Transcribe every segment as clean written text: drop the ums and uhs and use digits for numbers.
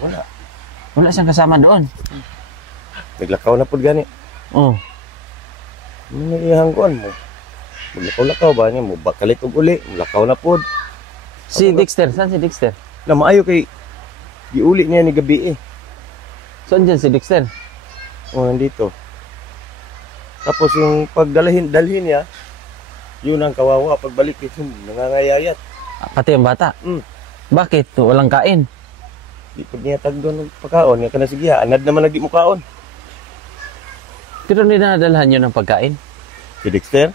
Wala. Wala siyang kasama doon. Naglakaw na po gani. Oh. Iyahang kuan mo. Maglakaw-lakaw ba niya mo? Bakalit og uli. Lakaw na po. Si Dexter, saan si Dexter? Na maayo kay giuli niya ni gabi eh. Saan dyan si Dexter? O, nandito. Tapos yung dalhin niya, yun ang kawawa. Pagbalik ito, nangangayayat. Pati ang bata? Bakit? Walang kain? Di pag niya tag doon ng pagkaon. Nga ka na sige, anad naman lagi mo kaon. Pero ninadalhan nyo ng pagkain? Si Dexter?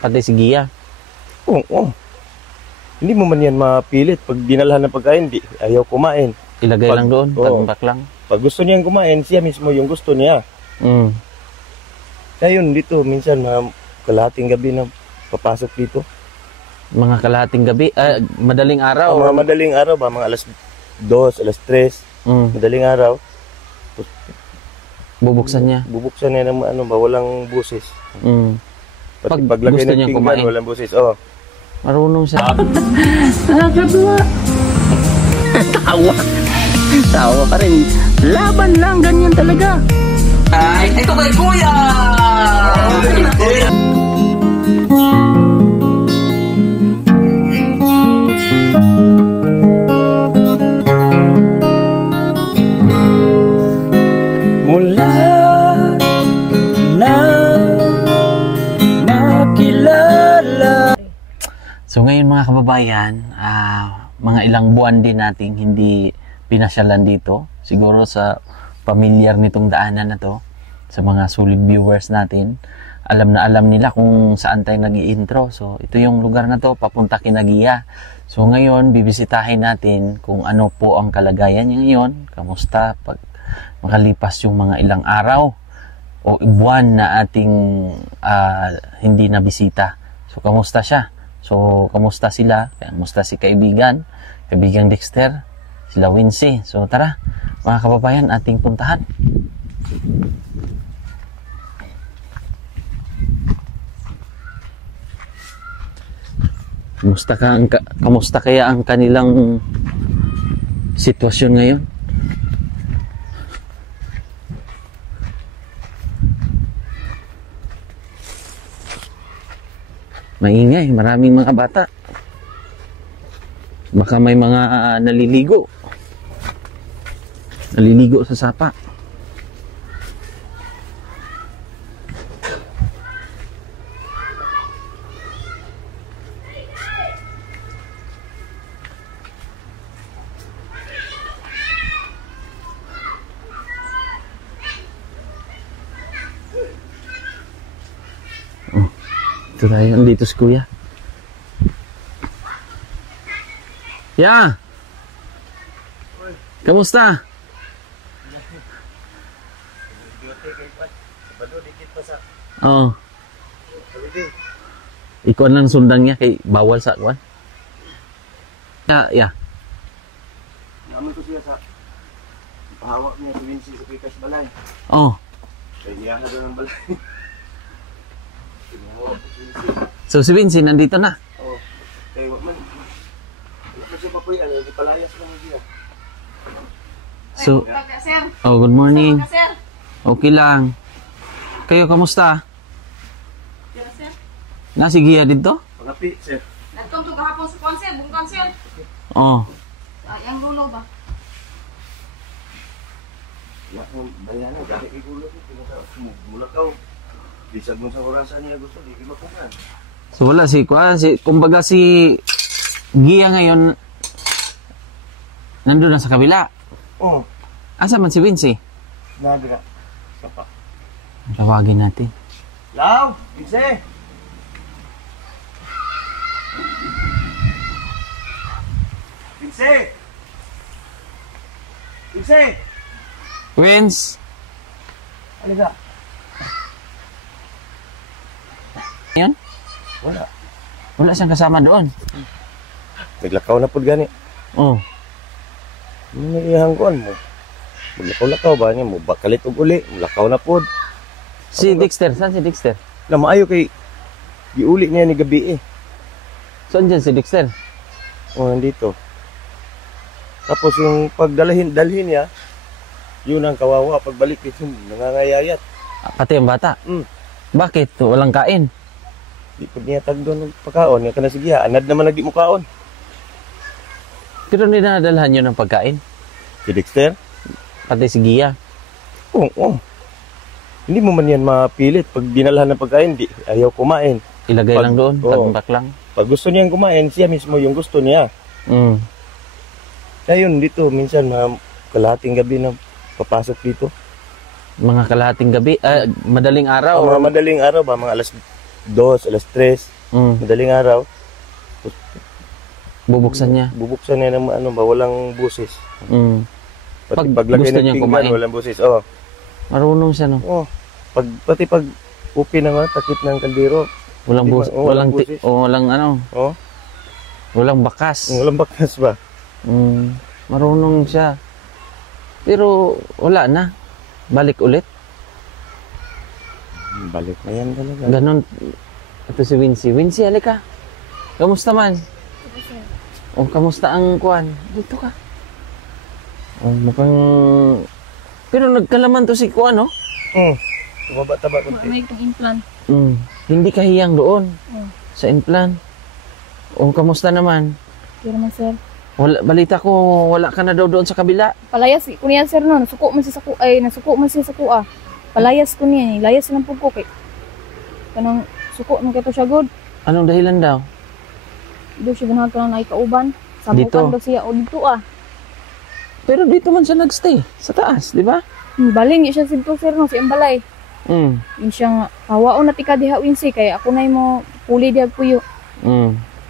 Pati si Gia? Oo. Hindi mo man yan mapilit. Pag dinalhan ng pagkain, ayaw kumain. Ilagay lang doon? Tagumbak lang? Pag gusto niyang kumain, siya mismo yung gusto niya. Kaya yun, dito, minsan, kalahating gabi na papasok dito. Mga kalahating gabi? Madaling araw? Mga madaling araw ba? Mga alas 2, alas 3. Madaling araw. Bubuksan niya? Bubuksan niya ng walang busis. Pati paglagay gusto ng niyang pinggan, kumain. walang busis. Oh. Marunong siya. Nakakatuwa. Tawa. Tawa pa rin. Laban lang, ganyan talaga. Ay, ito kay Kuya! Mula na nakilala. So ngayon mga kababayan, mga ilang buwan din nating hindi pinasyalan dito. Siguro sa pamilyar nitong daanan na to, sa mga solid viewers natin, alam na alam nila kung saan tayo nag-i-intro. So ito yung lugar na to, papunta kina Gia. So ngayon, bibisitahin natin kung ano po ang kalagayan niya ngayon, kamusta pag makalipas yung mga ilang araw o buwan na ating hindi na bisita. So kamusta siya? So kamusta sila? Kamusta si kaibigang Dexter? Sila Wincy. So tara, mga kababayan, ating puntahan. Kamusta kaya ang kanilang sitwasyon ngayon? Maingay, maraming mga bata. Baka may mga naliligo sa sapa. Ito tayo, andito si Kuya. Ya! Kamusta? Oo. Ikuan lang sundan niya kay bawal sa kuan. Ya. Naman ko siya sa pahawak niya si Wincy sa pikas balay. Oh. Kaya niya na doon ang balay. So si Vinci nandito na. Oo. Kaya wag man. Kasi pa po yan, hindi palayas lang niya. So, oh, good morning. Okay lang. Kayo, kamusta? Nasi Gia dito? Pangapi, sir. Nagtong to kahapon sa konsel, buong konsel. Oh. Yang dulo ba? Ya, bayanan, dahil igulo ko, mulakaw. Bisag mo sa orasan niya gusto, di makunan. So wala kumbaga si Gia ngayon nandun na sa kabila. Oo. Asa man si Vinci? Nagra. Sapa. Tawagin natin. Lau! Vinci! Vinci! Vinci! Vince! Ano ka? Yan? Wala. Wala siyang kasama doon. Naglakaw na po gani. Oh. Iyahang kuan mo. Maglakaw-lakaw ba niya mo? Bakalit og uli. Lakaw na po. Si Dexter, saan si Dexter? Na maayo kay giuli niya ni gabi eh. Saan dyan si Dexter? O, nandito. Tapos yung dalhin niya, yun ang kawawa. Pagbalik ito, nangangayayat. Pati ang bata. Mm. Bakit? Walang kain. Di ko niya tag doon ng pagkaon. Nga ka na sige, anad naman lagi mo kaon. Pero ninadalhan nyo ng pagkain. Si Dexter? Pati si Gia. Oo. Hindi mo man yan mapilit. Pag dinalhan ng pagkain, ayaw kumain. Ilagay lang doon. Oo. Tagumpak lang. Pag gusto niyang kumain, siya mismo yung gusto niya. Mm. Kaya yun dito, minsan kalahating gabi na papasok dito. Mga kalahating gabi. Madaling araw. Mga madaling araw ba? Mga alas 2, alas 3. Madaling araw. Bubuksan niya. Bubuksan niya ng walang busis. Mm. Pati Pag paglagay gusto ng niyang pinggan, kumain. walang busis. Oh. Marunong siya, no? Oh. Pati pag upi ng takip ng kaldero. Walang Di ba? bus, Oo, walang busis. walang ano, Oh. walang bakas. Walang bakas ba? Marunong siya. Pero wala na. Balik ulit. Balik na yan talaga. Ganon. Ito si Wincy. Wincy, halika. Kamusta man? O, kamusta ang kuwan? Dito ka. O, mukhang... Pero nagkalaman to si kuwan, no? Tumaba-taba konti. May itong implant. Hindi ka hiyang doon. Sa implant. O, kamusta naman? Kaya naman, sir. Balita ko, wala ka na daw doon sa kabila. Palayas ko niya, sir, no. Nasuko man siya sa kuha. Ay, nasuko man siya sa kuha. Palayas ko niya. Layas ng pugko kay. Kanang suko nung kito siya good. Anong dahilan daw? Doon siya ganahan ko na naikauban. Dito? Sabukan daw siya. O dito Pero dito man siya nagstay. Sa taas, di ba? Baling niya siya dito, sir, no. Si Ambalay. Yun siya nga. Hawaon na tika diha, Wincy. Kaya ako na mo puli diha puyo.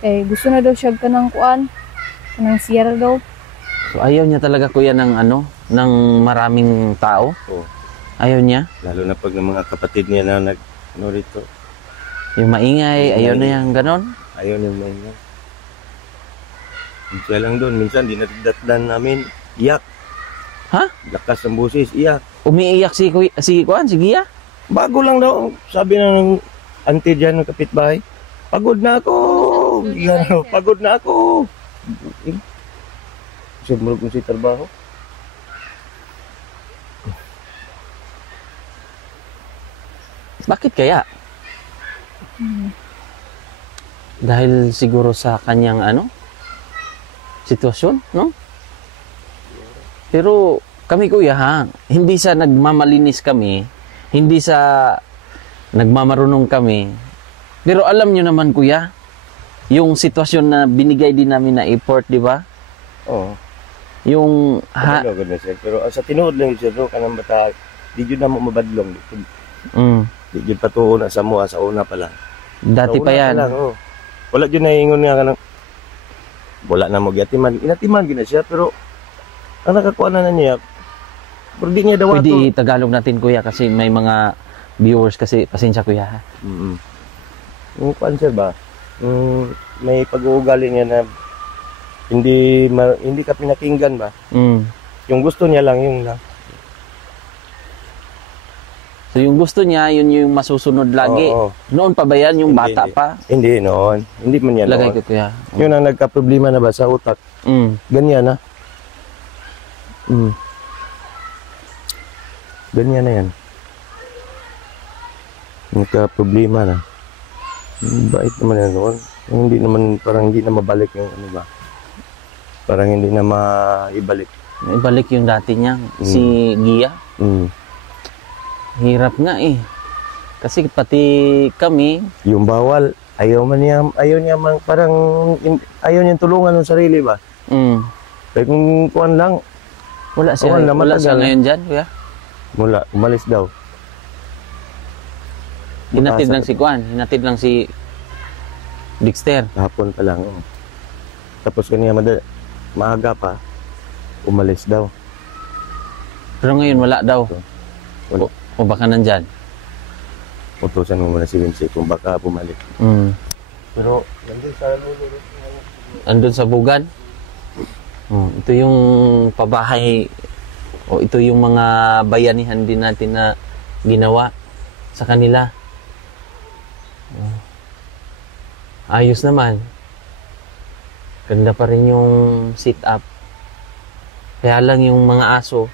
Kaya gusto na daw siya kanang kuan. Kanang siyara daw. So ayaw niya talaga kuya ng ano, ng maraming tao. Oo. Ayaw niya. Lalo na pag ng mga kapatid niya na rito. Yung maingay, ayaw na yung ganon. Ayaw niya mga. Siya lang doon. Minsan, dinatdan namin. Iyak. Ha? Lakas ng busis. Iyak. Umiiyak si Kuan, si Gia? Bago lang daw. Sabi ng auntie dyan ng kapitbahay. Pagod na ako. Yan, pagod na ako. Siguro kung si trabaho. Bakit kaya? Dahil siguro sa kanyang sitwasyon, no? Pero kami kuya hindi sa nagmamalinis kami, hindi sa nagmamarunong kami. Pero alam nyo naman kuya, yung sitwasyon na binigay din namin na effort, di ba? Oo. Yung Pero sa tinuod lang sir, kanang bata, di yun na mo mabadlong. Di yun patuo na sa mua, sa una pa lang. Dati Sa pa una yan. lang, wala yun na ingon nga kanang, wala na mo gyatiman. Inatiman gina siya, pero ang nakakuha na niya, pero di niya daw Pwede Tagalog natin kuya kasi may mga viewers kasi pasensya kuya ha. Yung cancer ba? May pag-uugali niya na hindi ka pinakinggan ba? Yung gusto niya lang yung lang. So yung gusto niya, yun yung masusunod lagi. Oo. Noon pa ba yan? Yung Hindi, bata hindi. pa? Hindi noon. Hindi man yan Lagay noon. ko kuya. Yun ang nagka-problema na ba sa utak? Ganyan na. Ganyan na yan. Nagka-problema na. Bait naman yan noon. Hindi naman, parang hindi na mabalik yung ano ba. Parang hindi na maibalik. Ibalik yung dati niya. Si Gia. Hirap nga eh. Kasi pati kami, Yung bawal, ayaw niya parang, ayaw niya tulungan ng sarili ba? Kaya kung kuhan lang, wala siya, Oo, naman wala tagal siya na. ngayon dyan, kuya. mula, umalis daw. Hinatid Butasa. lang si Kuan, hinatid lang si Dexter. Hapon pa lang. Tapos kanya maaga pa, umalis daw. Pero ngayon wala daw. Wala. O baka nandyan. Utusan mo muna si Wincy kung baka bumalik. Pero, nandun sa lulo. Andun sa Bugan. Ito yung pabahay o ito yung mga bayanihan din natin na ginawa sa kanila. Ayos naman. Ganda pa rin yung sit-up. Kaya lang yung mga aso,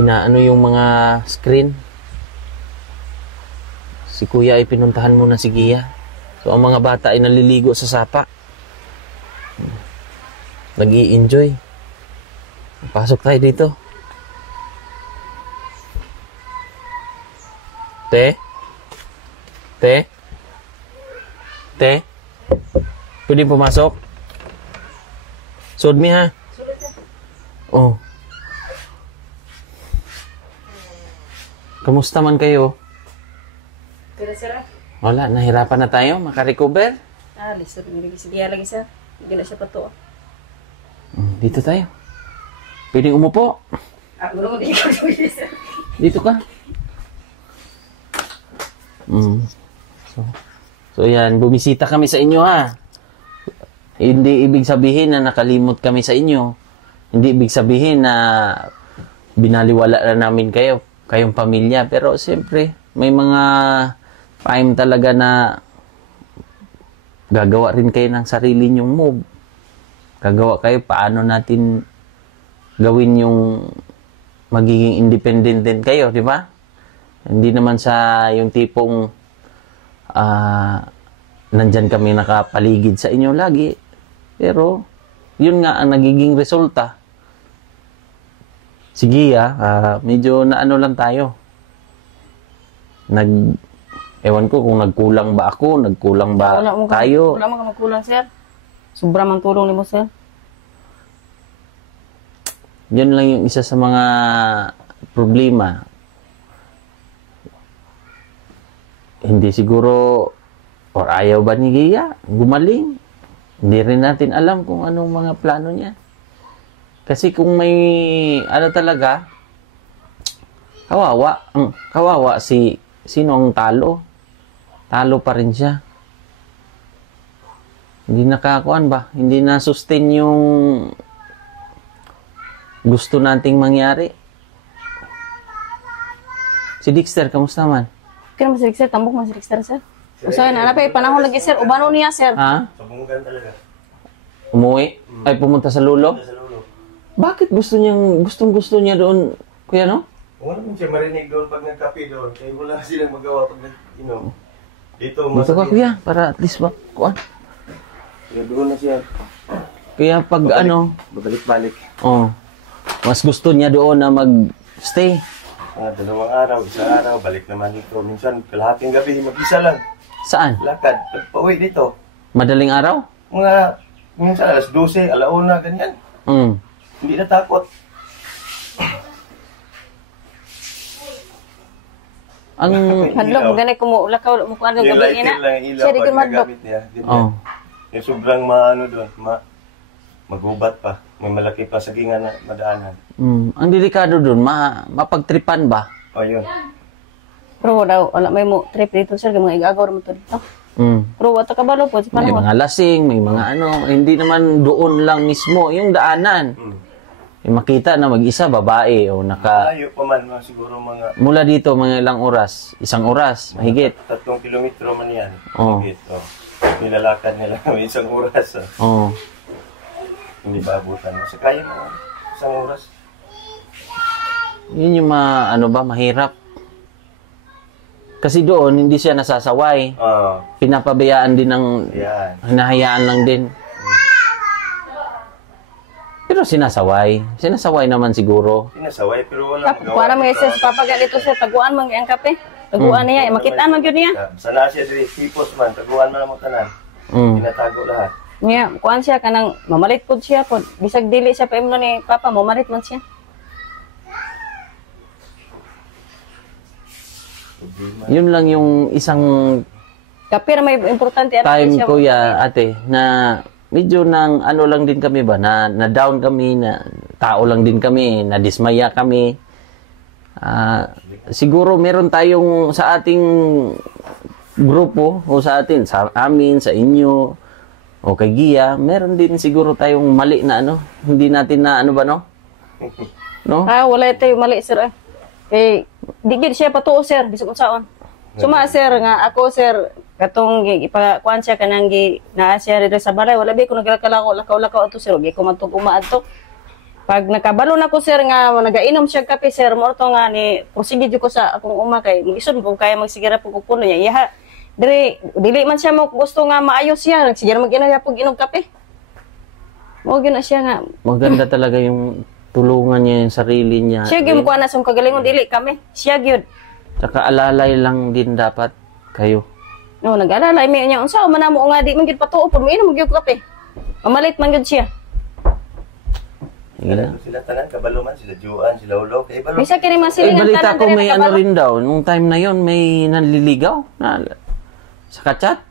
inaano yung mga screen. Si kuya ay pinuntahan muna si Gia. So ang mga bata ay naliligo sa sapa. Nag-i-enjoy. Pasok tayo dito. Te? Te? Te? Pwede pumasok? Sud mi ha? Oh. Kamusta man kayo? Pero sir, Wala, nahirapan na tayo makarecover. lisod lagi si dia lagi sir. Hindi na siya pato. Dito tayo. Pwedeng umupo. Ako naman di ko sir. Dito ka. So yan, bumisita kami sa inyo ha. Hindi ibig sabihin na nakalimot kami sa inyo. Hindi ibig sabihin na binaliwala na namin kayo, kayong pamilya. Pero siyempre, may mga time talaga na gagawa rin kayo ng sarili nyong move. Gagawa kayo paano natin gawin yung magiging independent din kayo, di ba? Hindi naman sa yung tipong nandyan kami nakapaligid sa inyo lagi. Pero, yun nga ang nagiging resulta. Sige medyo naano lang tayo. Ewan ko kung nagkulang ba ako, nagkulang ba tayo. Wala mo ka magkulang sir. Sobra man tulong ni mo sir. Yan lang yung isa sa mga problema. Hindi siguro or ayaw ba ni Gia gumaling? Hindi rin natin alam kung anong mga plano niya. Kasi kung may ano talaga, kawawa si sinong talo. Talo pa rin siya. Hindi nakakuan ba? Hindi na sustain yung gusto nating mangyari. Si Dexter, kamusta man? Kaya mo si sir, tambok mo si sir sir. Usahay na napay panahon lagi sir, ubano niya sir. Ha? Sabungan talaga. Umuwi? Ay, pumunta sa lulo? Sa lulo. Bakit gustong-gusto niya doon, kuya, no? Wala naman siya marinig doon pag nagkape doon. Kaya wala silang magawa pag nag-inom. Dito, Dito ka, kuya, para at least ba? Kuan. Kaya doon na siya. Kaya pag Babalik-balik. mas gusto niya doon na mag-stay. 2 araw, 1 araw, balik naman dito. Minsan, kalahating gabi, mag-isa lang. Saan? Lakad, pauwi dito. Madaling araw? Minsan, alas 12, alauna, ganyan. Hindi natakot. Ang... Hadlok ganay ko lakaw mo kuan Yung gabi lighter ina. lang, ilaw Siya di pag ko madlok. nagamit niya. Yung sobrang doon, magubat pa. May malaki pa sagingan na madaanan. ang delikado doon, mapagtripan ba? O yun. Pero wala may mo trip dito sir, kay mga igagaw mo to dito. Pero wata kabalo po sa May panahon. mga lasing, may mga hindi naman doon lang mismo, yung daanan. Yung makita na mag-isa, babae, o Malayo pa man, siguro mga mula dito, mga ilang oras? 1 oras, mahigit. 3 kilometro man yan. Oo. Mahigit, nilalakad nila may 1 oras. Hindi ba abutan mo? Sa kaya mo, 1 oras. Yun yung mahirap. Kasi doon, hindi siya nasasaway. Pinapabayaan din ng, Yan. hinahayaan lang din. Pero sinasaway. Sinasaway naman siguro. Sinasaway, pero wala Para mo sir, papaga dito sir, taguan man ang kape. Taguan niya, makitaan man gyud niya. Sana siya diri, tipos man, taguan man mo tanan. Tinatago lahat. Niya, kuan siya kanang mamalit pud siya pod. Bisag dili siya paimno ni papa, mamalit man siya. Yun lang yung isang Kape ra may importante time, kuya, ate, na medyo nang lang din kami ba, na down kami, na tao lang din kami, na dismaya kami. Siguro meron tayong sa ating grupo, o sa amin, sa inyo, o kay Gia, meron din siguro tayong mali na hindi natin na ba, no? No? wala tayo mali sir. Eh, di gid siya patuo sir, bisag unsaon. Suma sir nga ako sir katong ipakuan siya kanang naa siya dito sa balay, wala bi ko nagkalakaw lakaw ato sir, gi ko matug umaadto. Pag nakabalo na ko sir nga nagainom siya kape sir mo to nga ni prosigid ko sa akong uma kay isod ko kaya magsigira po kuno niya. Iha dili man siya mo gusto nga maayos siya nagsigira mag-inom pag inom kape. Mo gyud na siya nga Maganda talaga yung tulungan niya yung sarili niya. siya gyud ko na sa kagalingon dili kami. Siya gyud. Tsaka alalay lang din dapat kayo. No nag-alala may niya unsa man namo nga di man gyud patuo pud mo inom gyud kape. Mamalit man gyud siya. Kaya sila tanan, kabaluman, sila Juan, sila Ulo, kay balo. Bisa kini Eh, masilingan balita ko tanan may ano rin daw. Nung time na yon may nanliligaw na sa kachat.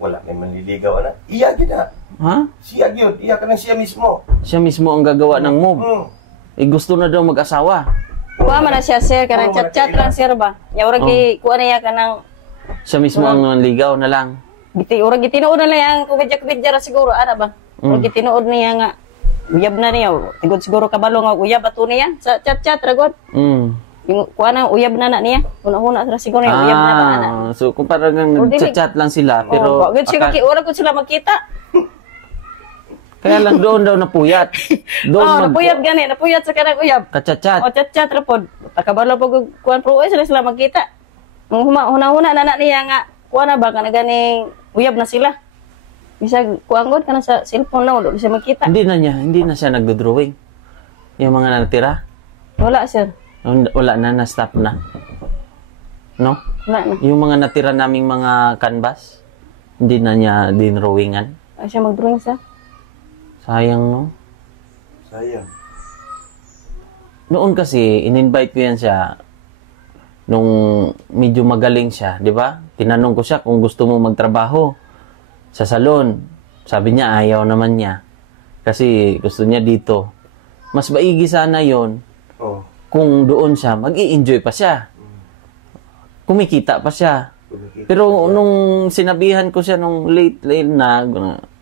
Wala, may manliligaw na. Iya gina. Ha? Siya yun, iya ka nang siya mismo. Siya mismo ang gagawa ng move. Eh, gusto na daw mag-asawa. Kuha man na siya sir kanang chat-chat lang sir ba. Ya ura gi kuha na ya kanang Siya mismo ang nanligaw na lang. ura gitinuod na lang yang kubidya ra siguro ana ba. Ura gitinuod niya nga uyab na niya. Tigod siguro kabalo nga uyab ato niya sa chat-chat ragod. Yung kuha na uyab na niya. Una-una ra siguro yung uyab na ba ana. So kung parang nag-chat lang sila pero gud siya ura gud sila magkita. kaya lang doon daw napuyat. Doon napuyat gani, napuyat sa kanang uyab. kachat-chat. O chat-chat ra pod. Takabalo pag kuan pro sila magkita. Nung huna-huna na niya nga kuha na ba kana ganing uyab na sila. Bisag kuan gud kana sa cellphone na do siya magkita. Hindi na siya nagdo-drawing. Yung mga natira. Wala sir. Wala na stop na. No? Wala na. Yung mga natira naming mga canvas, hindi na niya dinrawingan. Ay siya mag-drawing sa. Sayang, no? Sayang. Noon kasi, in-invite ko yan siya nung medyo magaling siya, di ba? Tinanong ko siya kung gusto mo magtrabaho sa salon. Sabi niya, ayaw naman niya. Kasi gusto niya dito. Mas maigi sana yon kung doon siya, mag-i-enjoy pa siya. Kumikita pa siya. Pero nung sinabihan ko siya nung late na,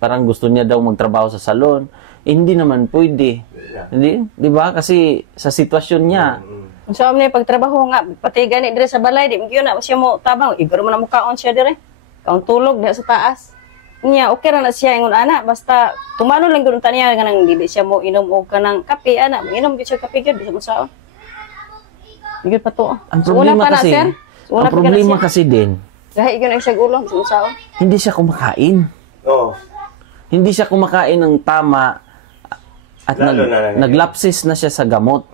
parang gusto niya daw magtrabaho sa salon, hindi naman pwede. Hindi, di ba? Kasi sa sitwasyon niya. So amne pagtrabaho nga pati gani dire sa balay di gyud na siya mo tabang iguro man mo kaon siya dire. Kaon tulog diha sa taas. Nya okay ra na siya ingon ana basta tumano lang gyud taniya kanang dili siya mo inom og kanang kape ana, inom gyud siya kape gyud bisa mo saon. Gyud pa to. Ang problema kasi, ang problema kasi din, gahi gyud na siya ulo bisa mo saon. hindi siya kumakain. Hindi siya kumakain ng tama at naglapsis na siya sa gamot.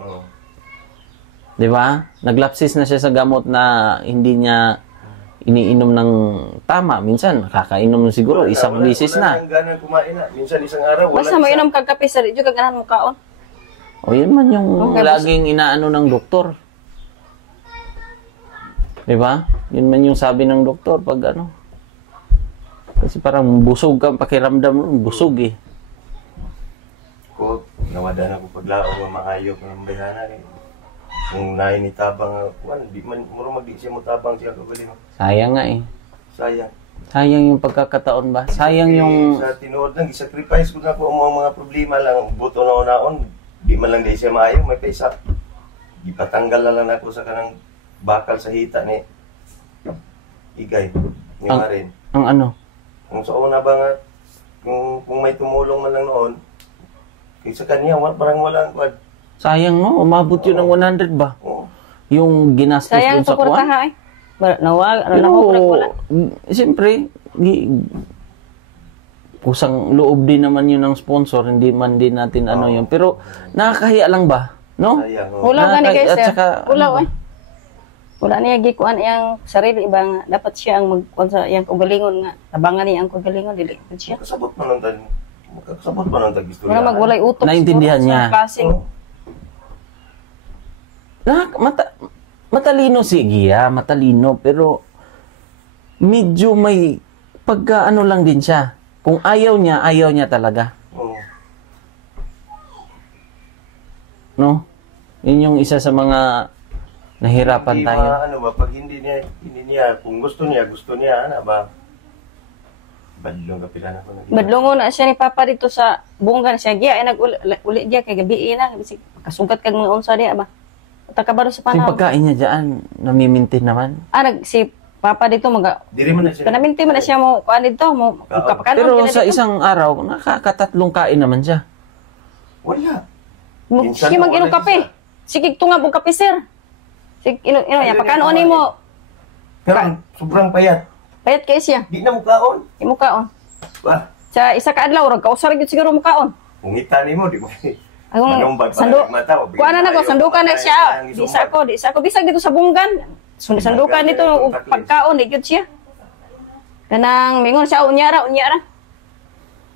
Di ba? Naglapsis na siya sa gamot na hindi niya iniinom ng tama. Minsan, nakakainom na siguro, isang bisis na. Wala nang ganang kumain na. Minsan isang araw, wala. Basta mo inom kag kape sa ridyo kag ganahan mo kaon. O yun man yung laging inaano ng doktor. Di ba? Yun man yung sabi ng doktor pag ano. Kasi parang busog ka, pakiramdam mo, busog eh. Ko, nawadan ako paglaong ng mahayop ng bayhana eh. Kung nain ni tabang, di man muro magdi siya mo tabang siya kagaling. Sayang nga eh. Sayang. Sayang yung pagkakataon ba? Sayang yung... Sa tinuod lang, i-sacrifice ko na ko ang mga problema lang. Buto na unaon, di man lang di siya maayo, may paysa. Ipatanggal na lang ako sa kanang bakal sa hita ni Igay. Ni Marin. Ang ano? Kung sa una ba nga, kung may tumulong man lang noon, sa kanya, parang walang kwad. Sayang no, umabot yun ng 100 ba? Oo. Yung ginastos Sayang dun sa suportaha kuwan. ay. Nawag, wala. Siyempre, kusang loob din naman yun ng sponsor, hindi man din natin ano yun. Pero nakakahiya lang ba? No? Sayang. Ulaw gani guys, At sir. saka, Ulaw ay. Wala niya gikuan iyang sarili iba nga dapat siya ang magkuan sa iyang kagalingon nga tabangan niya ang kagalingon dili pud siya. Makasabot man ang tag. Makasabot man ang tag istorya. Wala magwalay utok. Naintindihan siguro niya. sa klaseng matalino si Gia, matalino, pero medyo may pagka ano lang din siya. Kung ayaw niya talaga. Oo. No? Yun yung isa sa mga nahirapan Hindi tayo. ano ba, pag hindi niya, kung gusto niya, ano ba? Badlong kapilan ako. badlongon na siya ni Papa dito sa bunggan siya giya ay nag-uli diya kay gabi na bisig makasugat kag mga unsa diya ba. Takabaro sa Yung panahon. pagkain niya dyan, namimintin naman. Si Papa dito Diri man na siya. kanaminti man na siya mo kuan dito mo kapakanon Pero sa isang araw, nakakatatlong kain naman siya. Wala. Minsan Sige, ako mag-inom wala kape. isa. Sige, tungab og kape, sir. Sige, ya, pagkano ni mo, Pero sobrang payat. payat kayo siya. Di na mukaon. Imukaon. Ba, Sa isa ka adlaw, rag kausar gyud siguro mukaon. kungita ni mo, di mo. Ang Manumbag pa sando, lang mata. kuha na ko, sandukan na siya. Di sa ako, bisag dito sa bunggan. Sandukan dito, og pagkaon, di gyud siya. Kanang, mingon siya, unyara.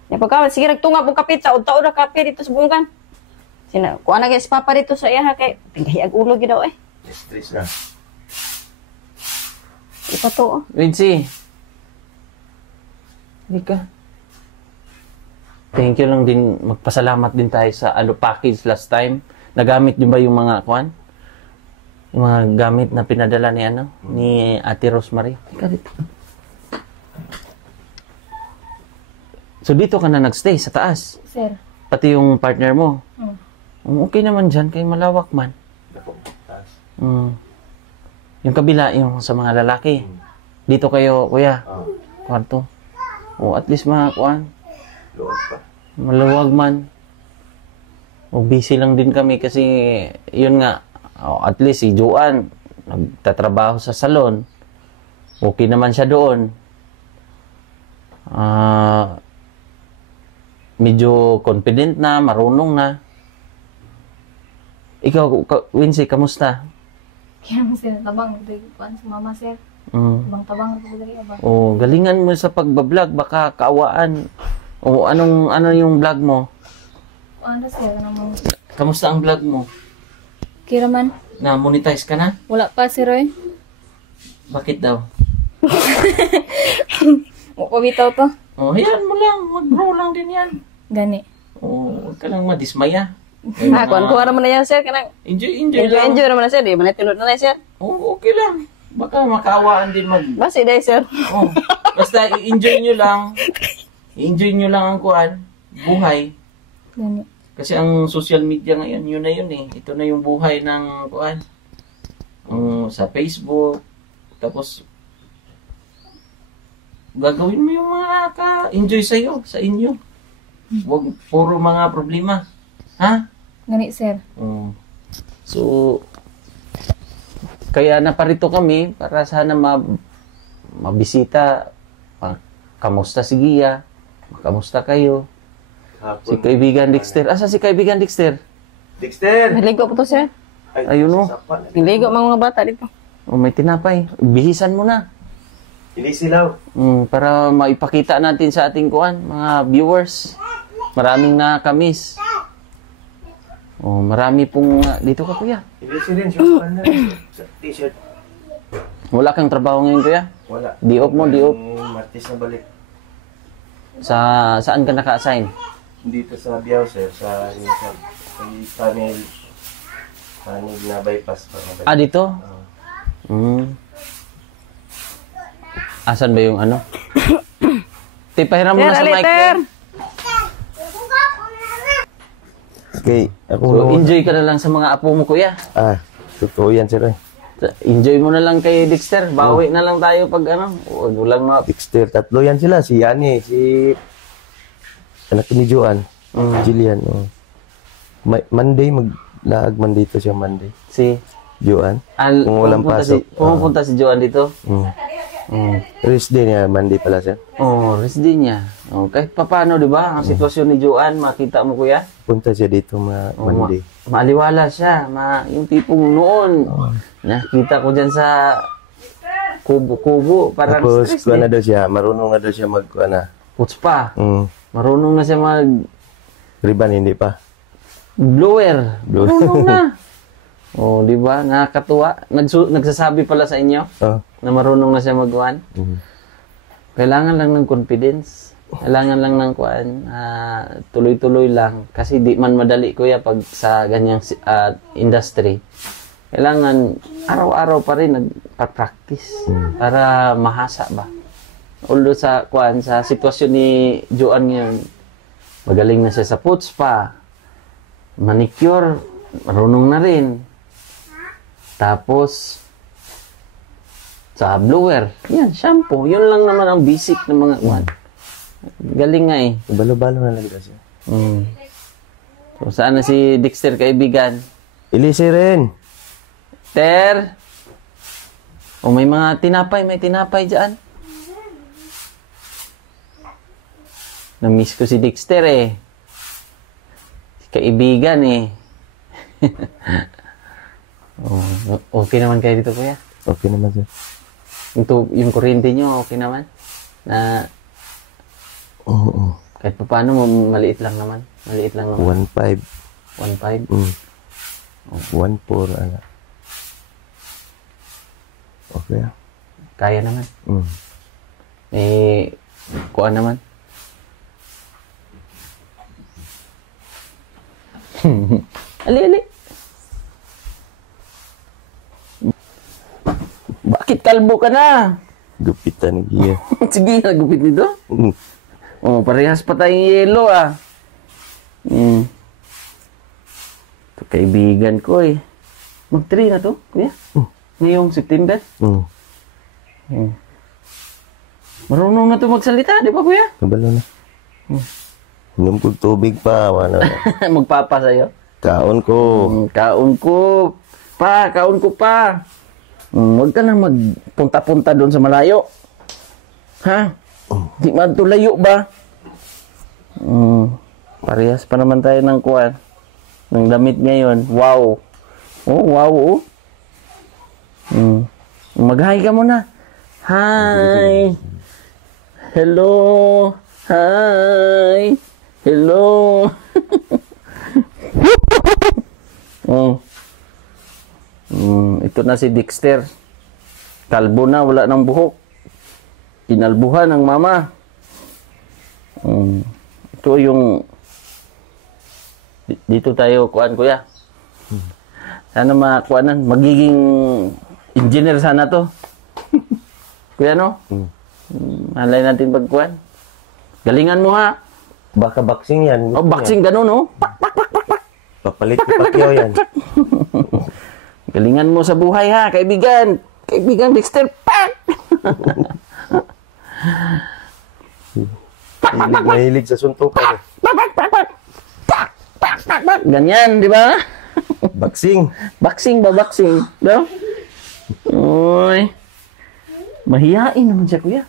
Ya, pagka, sige, nagtungab og kape, taod-taod na kape dito sa bunggan. Kuha na guys, papa dito sa iya, kay, tingahiyag ulo gyud daw eh. Stress na. Ipa to, oh. Vinci. Hindi ka. Thank you lang din. Magpasalamat din tayo sa package last time. Nagamit niyo ba yung mga kwan? Yung mga gamit na pinadala ni ni Ate Rosemary. Ika dito. So dito ka na nagstay sa taas. Sir. Pati yung partner mo. Hmm. Okay naman dyan, kay malawak man. Yung kabila, yung sa mga lalaki. Dito kayo, kuya, kwarto. O at least mga kuan, Loob pa. maluwag man. O busy lang din kami kasi yun nga, at least si Joan, nagtatrabaho sa salon. Okay naman siya doon. Medyo confident na, marunong na. Ikaw, Wincy, kamusta? Kaya mo sir, tabang dito kuan sa mama sir. Tabang ko diri abang. Oh, galingan mo sa pagbablog, baka kaawaan. O ano yung vlog mo? Ano sir, ano mo? Kamusta ang vlog mo? Kira man. Na monetize ka na? Wala pa sir oy. Bakit daw? Mo pabitaw to. Oh, hayaan mo lang, mag-grow lang din yan. Gani. Oh, huwag ka lang madismaya. Kuha naman na yan, sir. Kanang, Enjoy lang. enjoy naman na, sir. Di ba na tinod na, sir? Oh, okay lang. Baka makaawaan din Basi, day, sir. Oh, basta i-enjoy nyo lang. I-enjoy nyo lang ang kuan, buhay. Gani. Kasi ang social media ngayon, yun na yun eh. Ito na yung buhay ng kuan. Sa Facebook. Tapos, gagawin mo yung mga ka-enjoy sa'yo, sa inyo. Huwag puro mga problema. Ha? Gani sir. So, kaya naparito kami para sana mabisita. Kamusta si Gia? Kamusta kayo? Si kaibigan Dexter. Asa si kaibigan Dexter? Dexter! Naligo po to, sir. Ayun o. Naligo mga bata dito. Oh, may tinapay. Bihisan mo na. Hindi silaw. Para maipakita natin sa ating kuan, mga viewers. Maraming nakamiss. Oh, marami pong dito ka kuya. Hindi si rin, short panda. T-shirt. Wala kang trabaho ngayon kuya? Wala. Di-off mo, di-off. Martis na balik. Saan ka naka-assign? Dito sa Biao, sir. Sa tunnel na bypass. Dito? Asan ba yung ano? Pahiram mo na sa mic. Okay, So, enjoy ka na lang sa mga apo mo, kuya. Totoo yan, sir. Enjoy mo na lang kay Dexter. Bawi na lang tayo pag walang Dexter, tatlo yan sila. Si Yani, si anak ni Joan, Jillian. Monday, maglaag man dito siya Monday. Si Joan. Kung walang pasok. Pumupunta si Joan dito. Rest day niya, Monday pala siya. Rest day niya. Kahit paano, di ba? Ang sitwasyon ni Joan, makita mo, kuya? Punta siya dito Monday. Maaliwala siya. Yung tipong noon. Nakita ko dyan sa kubo-kubo. Parang Tapos, stress kuha na daw siya. Marunong na daw siya mag-kuha na. Puts pa. Marunong na siya Ribbon, hindi pa. blower. Marunong na. Di ba? Nakakatuwa. Nagsasabi pala sa inyo na marunong na siya mag-kuhan. Kailangan lang ng confidence. Kailangan lang ng kuhan. Tuloy-tuloy lang. Kasi di man madali, kuya, pag sa ganyang industry. Kailangan araw-araw pa rin nagpa-practice para mahasa ba. Although sa kuhan, sa sitwasyon ni Joan ngayon, magaling na siya sa puts pa. Manicure, marunong na rin. Tapos, sa blower, yan, shampoo. Yun lang naman ang basic ng mga kuhan. Galing nga eh. Balo-balo na lang daw siya. So, saan na si Dexter, kaibigan? Ilisi rin. Ter? O, may mga tinapay. May tinapay dyan. Na-miss ko si Dexter eh. Si kaibigan eh. Oh, okay naman kayo dito, kuya? Okay naman, sir. Yung kuryente nyo, okay naman? Na Oo. kahit pa paano, maliit lang naman. Maliit lang naman. 1.5. 1.5. 1.4, ano. Okay. Kaya naman. Mm. Eh, kuha naman. Ali. Bakit kalbo ka na? Gupitan ni Gia. Sige, nagupit nito. Mm. Oh, parehas pa tayong yelo ah. Ito, kaibigan ko eh. Mag-3 na to, kuya. Ngayong September. Marunong na to magsalita, di ba, kuya? Kabalo na. Inom ko tubig pa. Ano. Magpapa sa'yo. Kaon ko. Kaon ko. Kaon ko pa. Huwag ka na magpunta-punta doon sa malayo. Ha? Di man to layo ba? Parehas pa naman tayo ng kuwan. Ng damit ngayon. Wow. Oh, wow. Oh. Mag-hi ka muna. Hi. Hello. Hi. Hello. Ito na si Dexter. Kalbo na, wala ng buhok. Kinalbuhan ng mama. Ito yung dito tayo kuan, kuya. Sana makuanan, magiging engineer sana to. Kuya, no? Malay natin pagkuan. Galingan mo ha. Baka boxing yan. Oh, boxing ganun, no? Papalit ko Pacquiao yan. Galingan mo sa buhay ha, kaibigan. Kaibigan Dexter. Pak! Mahilig sa suntukan. Ganyan, di ba? Boxing. Boxing ba, boxing? No? Uy. Mahihain naman siya, kuya.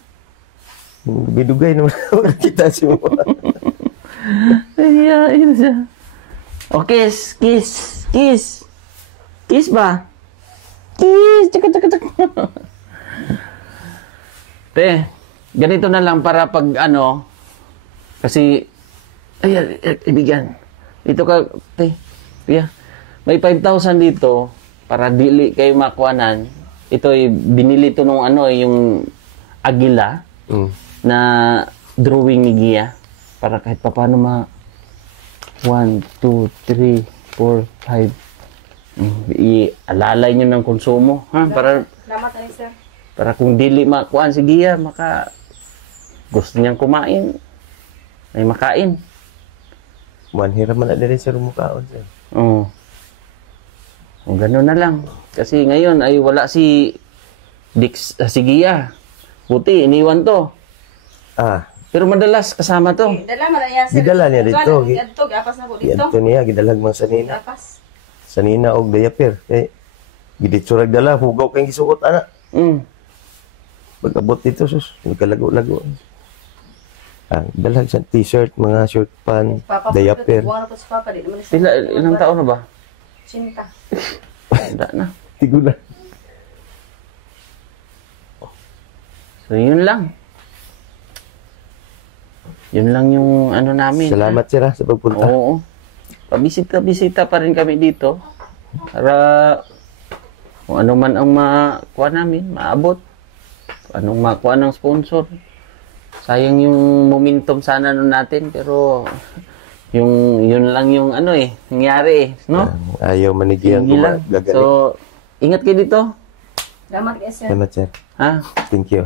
Bidugay naman kita si mo. Mahihain siya. O, kiss. Kiss ba? Kiss! Tsaka. Te, ganito na lang para pag ano, kasi, ay, ibigan. Dito ka, te, kuya. May 5,000 dito para dili kayo makuanan. Ito binili to nung ano, yung agila na drawing ni Gia. Para kahit paano 1, 2, 3, 4, 5. Ialalay nyo ng konsumo. Ha? Salamat, sir. Para kung dili makuan si Gia, gusto niyang kumain, ay makain. Manhira man na rin sa rumukaon, sir. Oo. O, gano'n na lang. Kasi ngayon ay wala si si Gia. Buti, iniwan to. Pero madalas kasama to. Dala man yan, sir. Gidala niya dito. Giapas na po dito. Giadto niya, gidalagman sa nina. Giapas. Sa nina og diaper. Giditsurag dala, hugaw kayong gisuot, anak. Pag-abot dito, sus, nagkalago-lago. Dalag sa t-shirt, mga short pan, diaper. Buwan na po sa papa. Ilang taon na ba? Sinta. Wala na. Tigulan. So, yun lang. Yun lang yung ano namin. Salamat, sir, sa pagpunta. Oo. Pabisita pa rin kami dito. Para kung ano man ang makuha namin, maabot. Anong makuha ng sponsor. Sayang yung momentum sana nun natin, pero yun lang yung ano nangyari no? Ayaw manigyan ko gagaling. So, ingat kayo dito. Salamat kayo, sir. Salamat, sir. Ha? Thank you.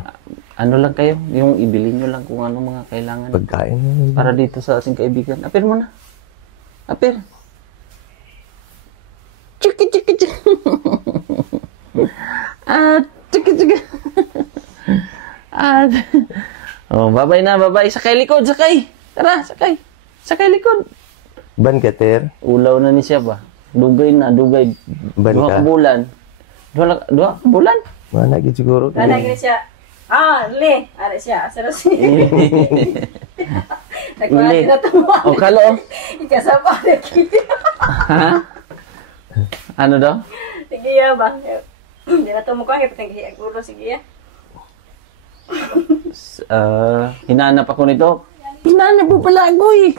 Ano lang kayo, yung ibili nyo lang kung ano mga kailangan. Pagkain. Para dito sa ating kaibigan. Apir mo na. Apir. Chiki. Chiki. Oh, babay na, babay. Sakay likod, sakay. Tara, sakay. Sakay likod. Ban ka, Ter? Ulaw na ni siya ba? Dugay na, dugay. Ban Dua ka? ka bulan. Dua ka bulan? Mana gid siguro. Ana gini siya. Le, ara siya, asara si. Nagkuha Uli. na tuwa. O, kalo. Ikasama na kiti. Ha? Ano daw? Sige ya ba. Hindi na tumukuha kaya patang hiya guro sige ya. Hinanap ako nito. Hinanap mo pala ako eh.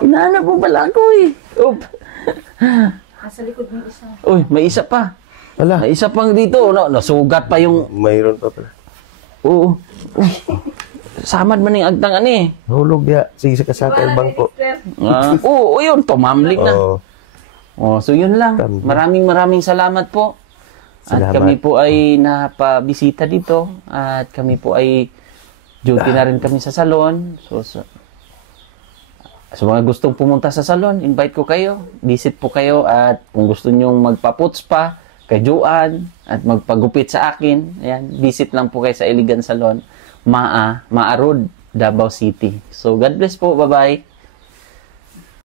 Hinanap mo pala ako eh. Oop. Nasa likod ng isa. Uy, may isa pa. Wala. May isa pang dito. No, nasugat pa yung... Mayroon pa pala. Oo. Samad man yung agtang ani. Hulog dia. Sige sa kasakay bangko. Oo, yun. Tumamlik na. Oh. Oh, so yun lang. Maraming salamat po. At Salamat. kami po ay napabisita dito. At kami po ay duty na rin kami sa salon. So mga gustong pumunta sa salon, invite ko kayo. Visit po kayo. At kung gusto nyong magpaputs pa, kay Joanne, at magpagupit sa akin, ayan, visit lang po kayo sa Elegant Salon, Maa Road, Davao City. So God bless po. Bye-bye.